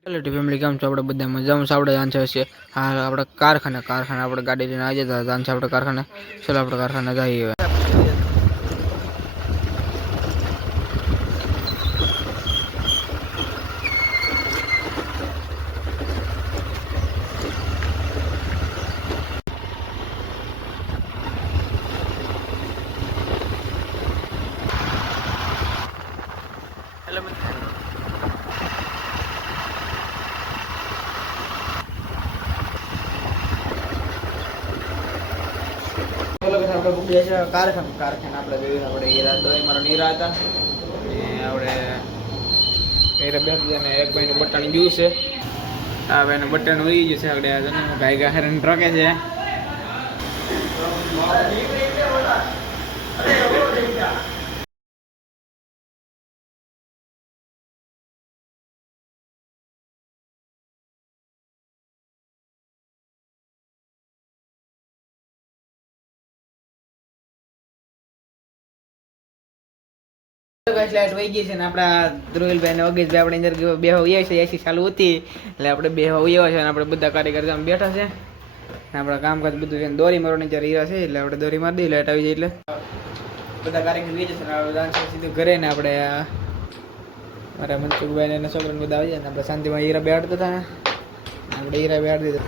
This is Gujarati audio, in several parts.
ક્વોલિટી ફેમિલી કેમ છો? આપણે બધા મજામાં છે આપણે જાણ છે હા, આપણે કારખાના કારખાના, આપણે ગાડી લઈને આવી જતા જાણ છે આપણે કારખાને. ચલો, આપણે કારખાના જઈએ આપણે બુકીએ છે કારખાનું. કારખાને આપણે જોયું આપણે હીરા. દોઈ મારા નીરા હતા. અને આપણે હીરા બે ને એક ભાઈનું બટાણી જ્યુસ છે. આ ભાઈનું બટાણું ઉઈ ગયું છે આપણે ભાઈ ગાહરણ ટ્રકે છે. આપણા ધ્રુવિલભાઈ ને આપણે અંદર બે હોઈએ છે એટલે આપણે બે છે અને આપણે બધા આમ બેઠા છે. આપણા કામકાજ બધું દોરી મારવાની જ્યારે હીરા છે, એટલે આપણે દોરી મારી દઈએ, લાઈટ આવી જાય એટલે. બધા કારીગર વહી જશે આપણે સીધું ઘરે ને આપણે મારા મનસુખભાઈ છોકરાને બધા આવી જાય ને શાંતિમાં હીરા બેહાડતા હતા ને. આપણે હીરા બેહાડી દીધા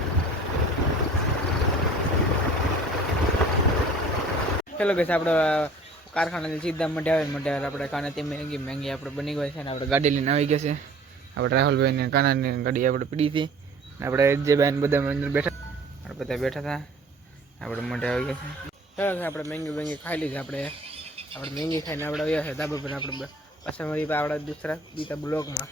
ચલો કે આપણે કારખાનાથી સીધા મઢ્યા આવે આપણે કાનાથી મહેંગી મહેંગી આપણે બની ગઈ છે ને આપણે ગાડી લઈને આવી ગયા છે. આપણે રાહુલભાઈને કાનાની ગાડી આપણે પડી હતી આપણે જે બેન બધા અંદર બેઠા આપણે બધા બેઠા હતા. આપણે મઢે આવી ગયા છે. ચાલો આપણે મહેંગી મહેંગી ખાઈ લીધી. આપણે આપણે મહેંગી ખાઈને આપણે આવ્યા છે ધાબા પર આપણે પાછા મળી આપણે દૂસરા બીજા બ્લોગમાં.